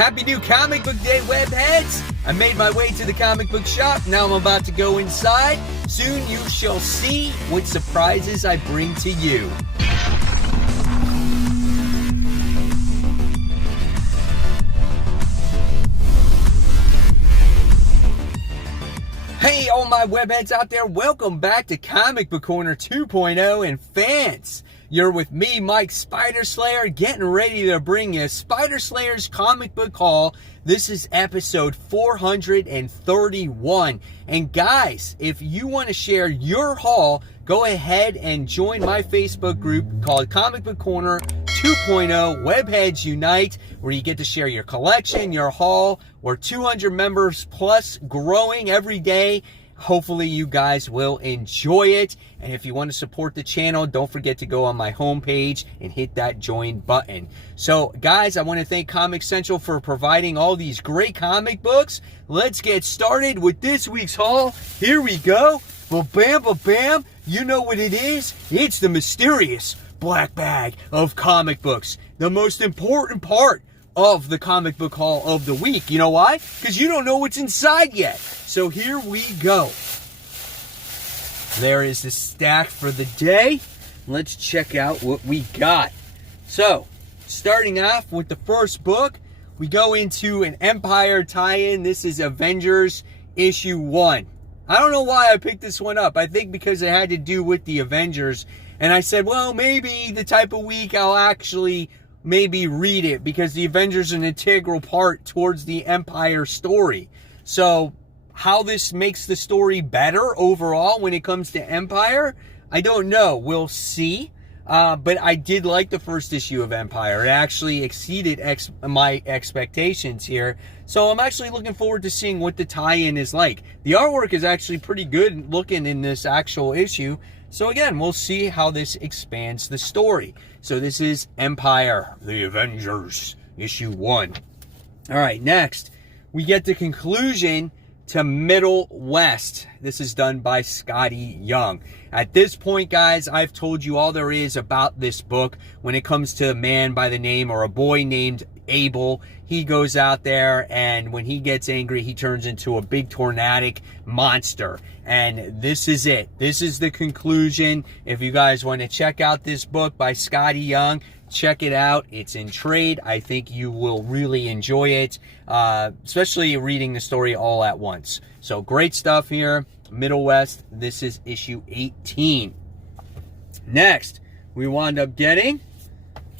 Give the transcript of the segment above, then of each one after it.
Happy new comic book day, webheads! I made my way to the comic book shop. Now I'm about to go inside. Soon you shall see what surprises I bring to you. Hey, all my webheads out there, welcome back to Comic Book Corner 2.0 and fans. You're with me, Mike Spider Slayer, getting ready to bring you Spider Slayer's comic book haul. This is episode 431. And guys, if you want to share your haul, go ahead and join my Facebook group called Comic Book Corner 2.0 Webheads Unite, where you get to share your collection, your haul. We're 200 members plus, growing every day. Hopefully you guys will enjoy it. And if you want to support the channel, don't forget to go on my homepage and hit that join button. So guys, I want to thank Comic Central for providing all these great comic books. Let's get started with this week's haul. Here we go. Ba-bam, ba-bam. You know what it is? It's the mysterious black bag of comic books. The most important part of the comic book haul of the week. You know why? Because you don't know what's inside yet. So here we go. There is the stack for the day. Let's check out what we got. So, starting off with the first book, we go into an Empyre tie-in. This is Avengers issue 1. I don't know why I picked this one up. I think because it had to do with the Avengers. And I said, well, maybe the type of week I'll actually maybe read it, because the Avengers are an integral part towards the Empyre story. So how this makes the story better overall when it comes to Empyre, I don't know. We'll see. But I did like the first issue of Empyre. It actually exceeded my expectations here. So I'm actually looking forward to seeing what the tie-in is like. The artwork is actually pretty good looking in this actual issue. So again, we'll see how this expands the story. So this is Empyre, the Avengers, issue 1. All right, next, we get the conclusion to Middlewest. This is done by Scotty Young. At this point, guys, I've told you all there is about this book when it comes to a man by the name, or a boy named Abel. He goes out there, and when he gets angry, he turns into a big tornadic monster. And this is it. This is the conclusion. If you guys want to check out this book by Scotty Young, check it out. It's in trade. I think you will really enjoy it, especially reading the story all at once. So great stuff here. Middlewest. This is issue 18. Next, we wound up getting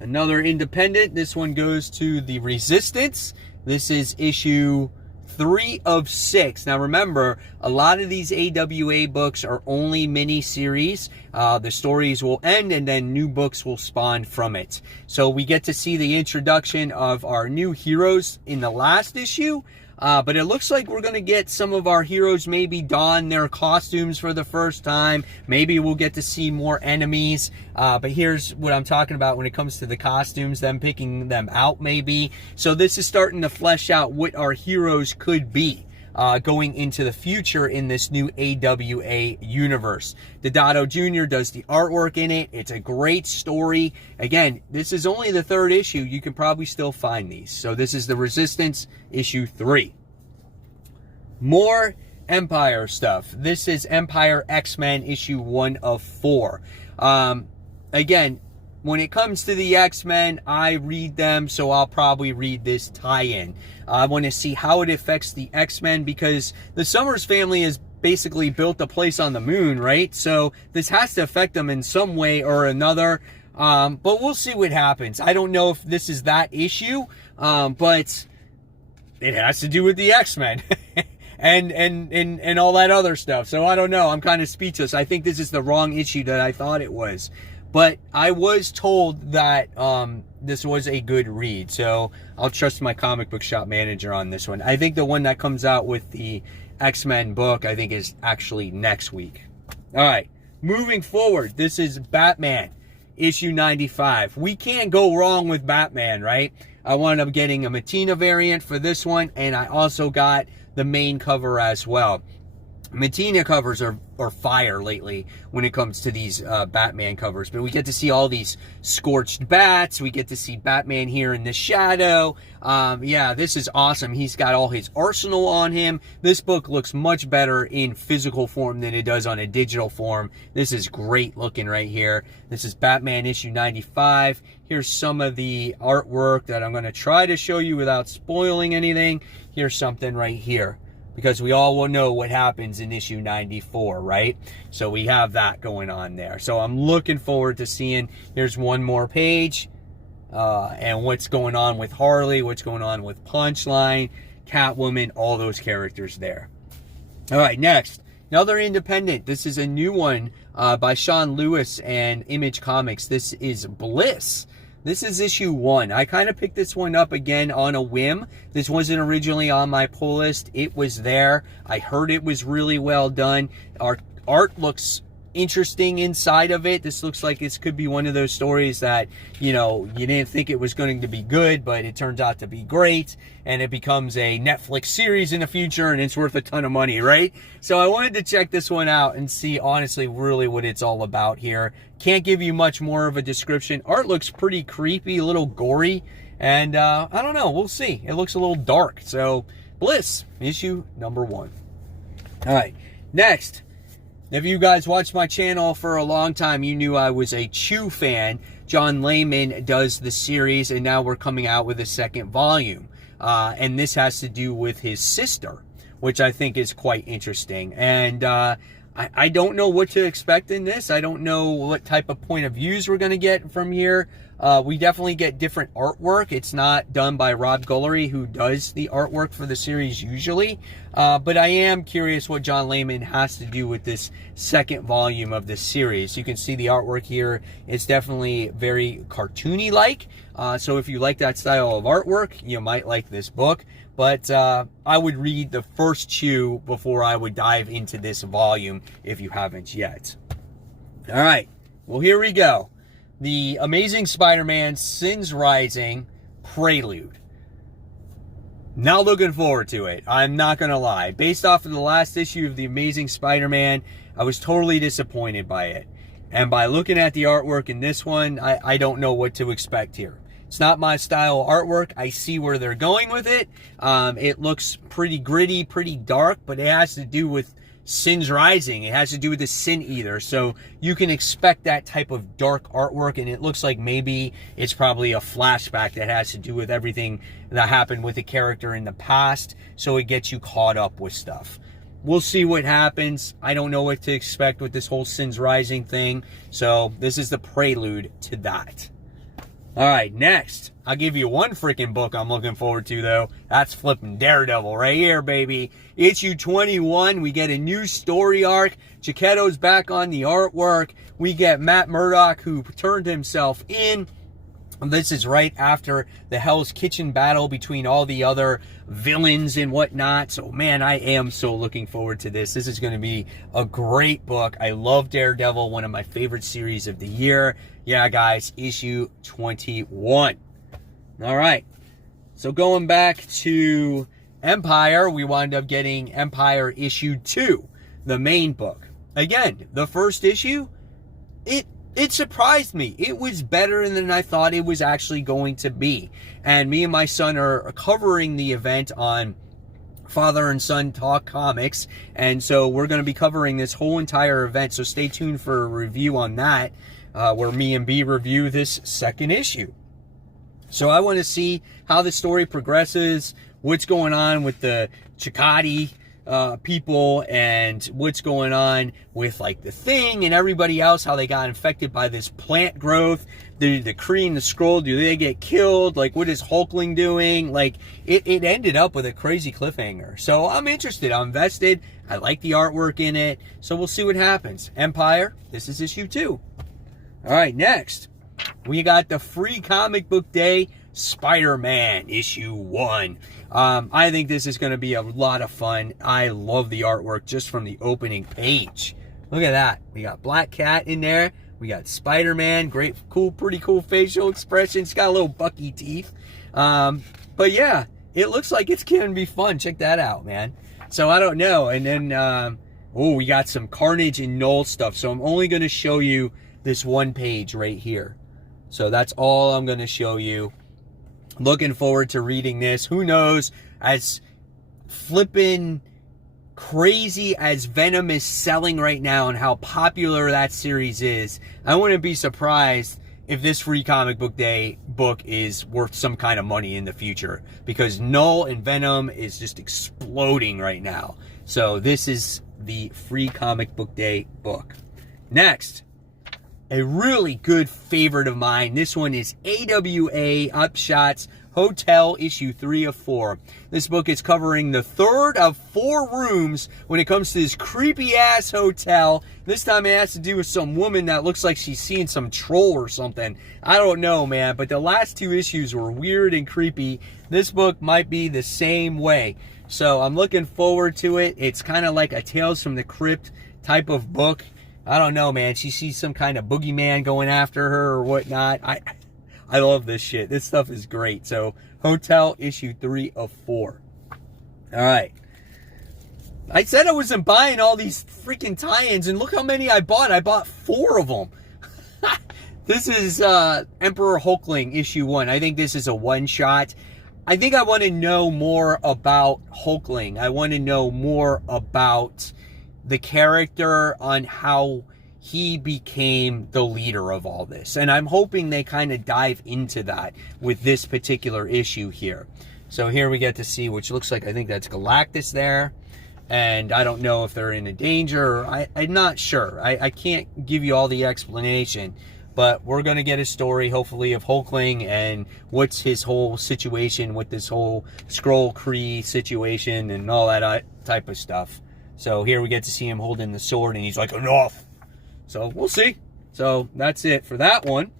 another independent. This one goes to the Resistance. This is issue 3 of 6. Now remember, a lot of these AWA books are only mini-series. The stories will end and then new books will spawn from it. So we get to see the introduction of our new heroes in the last issue. But it looks like we're going to get some of our heroes maybe don their costumes for the first time. Maybe we'll get to see more enemies. But here's what I'm talking about when it comes to the costumes, them picking them out maybe. So this is starting to flesh out what our heroes could be going into the future in this new AWA universe. Deodato Jr. does the artwork in it. It's a great story. Again, this is only the 3rd issue. You can probably still find these. So this is the Resistance issue 3. More Empyre stuff. This is Empyre X-Men issue 1 of 4. Again, when it comes to the X-Men, I read them, so I'll probably read this tie-in. I want to see how it affects the X-Men, because the Summers family has basically built a place on the moon, right? So this has to affect them in some way or another. But we'll see what happens. I don't know if this is that issue, but it has to do with the X-Men. and all that other stuff. So I don't know. I'm kind of speechless. I think this is the wrong issue that I thought it was. But I was told that this was a good read, so I'll trust my comic book shop manager on this one. I think the one that comes out with the X-Men book, I think, is actually next week. All right, moving forward, this is Batman, issue 95. We can't go wrong with Batman, right? I wound up getting a Matina variant for this one, and I also got the main cover as well. Matina covers are fire lately when it comes to these Batman covers. But we get to see all these scorched bats. We get to see Batman here in the shadow. Yeah, this is awesome. He's got all his arsenal on him. This book looks much better in physical form than it does on a digital form. This is great looking right here. This is Batman issue 95. Here's some of the artwork that I'm going to try to show you without spoiling anything. Here's something right here, because we all will know what happens in issue 94, right? So we have that going on there. So I'm looking forward to seeing, here's one more page, and what's going on with Harley, what's going on with Punchline, Catwoman, all those characters there. All right, next, another independent. This is a new one by Sean Lewis and Image Comics. This is Bliss. This is issue 1. I kind of picked this one up again on a whim. This wasn't originally on my pull list. It was there. I heard it was really well done. Our art looks interesting inside of it. This looks like this could be one of those stories that, you know, you didn't think it was going to be good, but it turns out to be great, and it becomes a Netflix series in the future, and it's worth a ton of money, right? So I wanted to check this one out and see, honestly, really what it's all about here. Can't give you much more of a description. Art looks pretty creepy, a little gory, and I don't know. We'll see. It looks a little dark. So, Bliss, issue number 1. All right, next. If you guys watched my channel for a long time, you knew I was a Chew fan. John Layman does the series, and now we're coming out with a second volume. And this has to do with his sister, which I think is quite interesting. And I don't know what to expect in this. I don't know what type of point of views we're going to get from here. We definitely get different artwork. It's not done by Rob Guillory, who does the artwork for the series usually. But I am curious what John Layman has to do with this second volume of this series. You can see the artwork here. It's definitely very cartoony-like. So if you like that style of artwork, you might like this book. But I would read the first Chew before I would dive into this volume if you haven't yet. All right. Well, here we go. The Amazing Spider-Man Sins Rising Prelude. Now looking forward to it. I'm not going to lie. Based off of the last issue of The Amazing Spider-Man, I was totally disappointed by it. And by looking at the artwork in this one, I don't know what to expect here. It's not my style of artwork. I see where they're going with it. It looks pretty gritty, pretty dark, but it has to do with Sins Rising. It has to do with the Sin Eater. So you can expect that type of dark artwork, and it looks like maybe it's probably a flashback that has to do with everything that happened with the character in the past, so it gets you caught up with stuff. We'll see what happens. I don't know what to expect with this whole Sins Rising thing, so this is the prelude to that. All right, next, I'll give you one freaking book I'm looking forward to, though. That's flipping Daredevil right here, baby. Issue 21, we get a new story arc. Chiquetto's back on the artwork. We get Matt Murdock, who turned himself in. This is right after the Hell's Kitchen battle between all the other villains and whatnot. So, man, I am so looking forward to this. This is going to be a great book. I love Daredevil, one of my favorite series of the year. Yeah, guys, issue 21. All right. So, going back to Empyre, we wound up getting Empyre issue 2, the main book. Again, the first issue, it surprised me. It was better than I thought it was actually going to be. And me and my son are covering the event on Father and Son Talk Comics. And so we're going to be covering this whole entire event. So stay tuned for a review on that, where me and B review this second issue. So I want to see how the story progresses, what's going on with the Chakotay people, and what's going on with like the Thing and everybody else, how they got infected by this plant growth. The Kree and the Skrull, do they get killed? Like, what is Hulkling doing? Like, it ended up with a crazy cliffhanger. So I'm interested. I'm invested. I like the artwork in it. So we'll see what happens. Empyre, this is issue 2. All right, next, we got the Free Comic Book Day Spider-Man issue 1. I think this is going to be a lot of fun. I love the artwork just from the opening page. Look at that. We got Black Cat in there. We got Spider-Man. Great, cool, pretty cool facial expressions. Got a little Bucky teeth. But yeah, it looks like it's going to be fun. Check that out, man. So I don't know. And then Oh, we got some Carnage and Null stuff. So I'm only going to show you this one page right here. So that's all I'm going to show you. Looking forward to reading this. Who knows, as flippin' crazy as Venom is selling right now and how popular that series is, I wouldn't be surprised if this Free Comic Book Day book is worth some kind of money in the future, because Null and Venom is just exploding right now. So this is the Free Comic Book Day book. Next, a really good favorite of mine. This one is AWA Upshots Hotel issue 3 of 4. This book is covering the third of 4 rooms when it comes to this creepy ass hotel. This time it has to do with some woman that looks like she's seeing some troll or something. I don't know, man, but the last 2 issues were weird and creepy. This book might be the same way. So I'm looking forward to it. It's kind of like a Tales from the Crypt type of book. I don't know, man. She sees some kind of boogeyman going after her or whatnot. I love this shit. This stuff is great. So, Hotel issue 3 of 4. All right. I said I wasn't buying all these freaking tie-ins, and look how many I bought. I bought 4 of them. This is Emperor Hulkling issue 1. I think this is a one-shot. I think I want to know more about Hulkling. I want to know more about the character, on how he became the leader of all this. And I'm hoping they kind of dive into that with this particular issue here. So here we get to see, which looks like, I think that's Galactus there. And I don't know if they're in a danger. I'm not sure. I can't give you all the explanation. But we're going to get a story, hopefully, of Hulkling and what's his whole situation with this whole Skrull Kree situation and all that type of stuff. So here we get to see him holding the sword, and he's like, enough. So we'll see. So that's it for that one.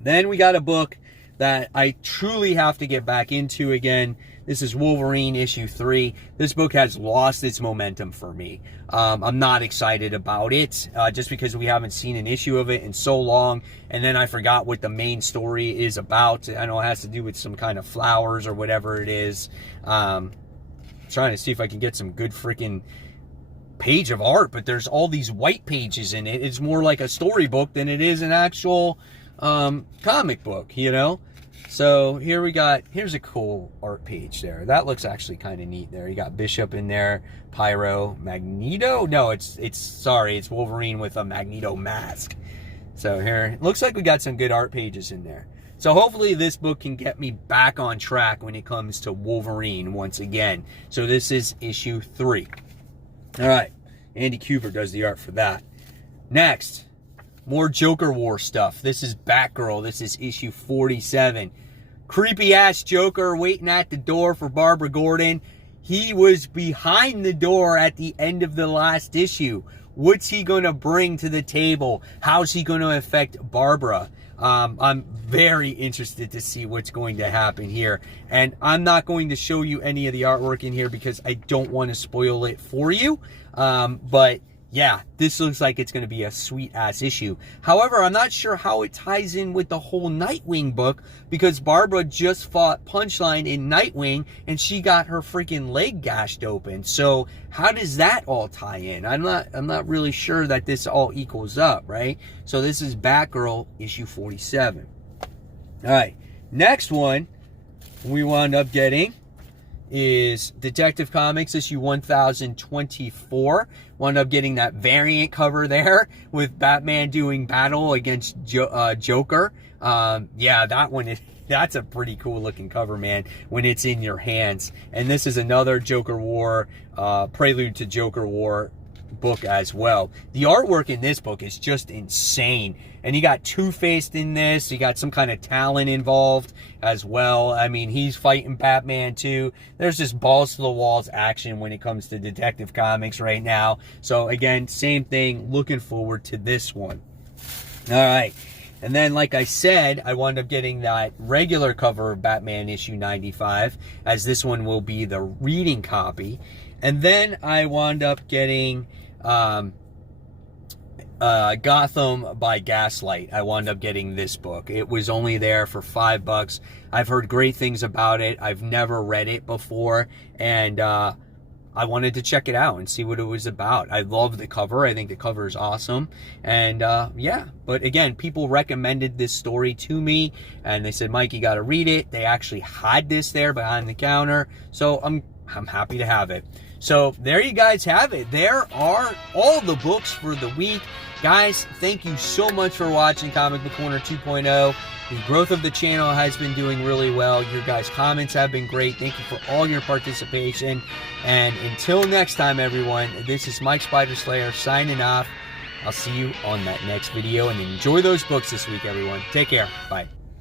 Then we got a book that I truly have to get back into again. This is Wolverine issue 3. This book has lost its momentum for me. I'm not excited about it, just because we haven't seen an issue of it in so long. And then I forgot what the main story is about. I know it has to do with some kind of flowers or whatever it is. Trying to see if I can get some good freaking page of art, but there's all these white pages in it. It's more like a storybook than it is an actual comic book, you know? So here we got, here's a cool art page there. That looks actually kind of neat there. You got Bishop in there, Pyro, Magneto. No, it's Wolverine with a Magneto mask. So here, it looks like we got some good art pages in there. So hopefully this book can get me back on track when it comes to Wolverine once again. So this is issue 3. All right, Andy Kubert does the art for that. Next, more Joker War stuff. This is Batgirl. This is issue 47. Creepy ass Joker waiting at the door for Barbara Gordon. He was behind the door at the end of the last issue. What's he going to bring to the table? How's he going to affect Barbara? I'm very interested to see what's going to happen here. And I'm not going to show you any of the artwork in here because I don't want to spoil it for you. But yeah, this looks like it's going to be a sweet-ass issue. However, I'm not sure how it ties in with the whole Nightwing book, because Barbara just fought Punchline in Nightwing, and she got her freaking leg gashed open. So how does that all tie in? I'm not really sure that this all equals up, right? So this is Batgirl, issue 47. All right, next one we wound up getting is Detective Comics issue 1024. Wound up getting that variant cover there with Batman doing battle against Joker. Yeah, that one that's a pretty cool looking cover, man, when it's in your hands. And this is another Joker War, Prelude to Joker War book as well. The artwork in this book is just insane. And you got Two-Faced in this. You got some kind of Talon involved as well. I mean, he's fighting Batman too. There's just balls to the walls action when it comes to Detective Comics right now. So again, same thing. Looking forward to this one. All right. And then, like I said, I wound up getting that regular cover of Batman issue 95, as this one will be the reading copy. And then I wound up getting Gotham by Gaslight. I wound up getting this book. It was only there for $5. I've heard great things about it. I've never read it before. And I wanted to check it out and see what it was about. I love the cover. I think the cover is awesome. And yeah, but again, people recommended this story to me and they said, Mike, you got to read it. They actually had this there behind the counter. So I'm happy to have it. So there you guys have it. There are all the books for the week. Guys, thank you so much for watching Comic Book Corner 2.0. The growth of the channel has been doing really well. Your guys' comments have been great. Thank you for all your participation. And until next time, everyone, this is Mike Spider Slayer signing off. I'll see you on that next video. And enjoy those books this week, everyone. Take care. Bye.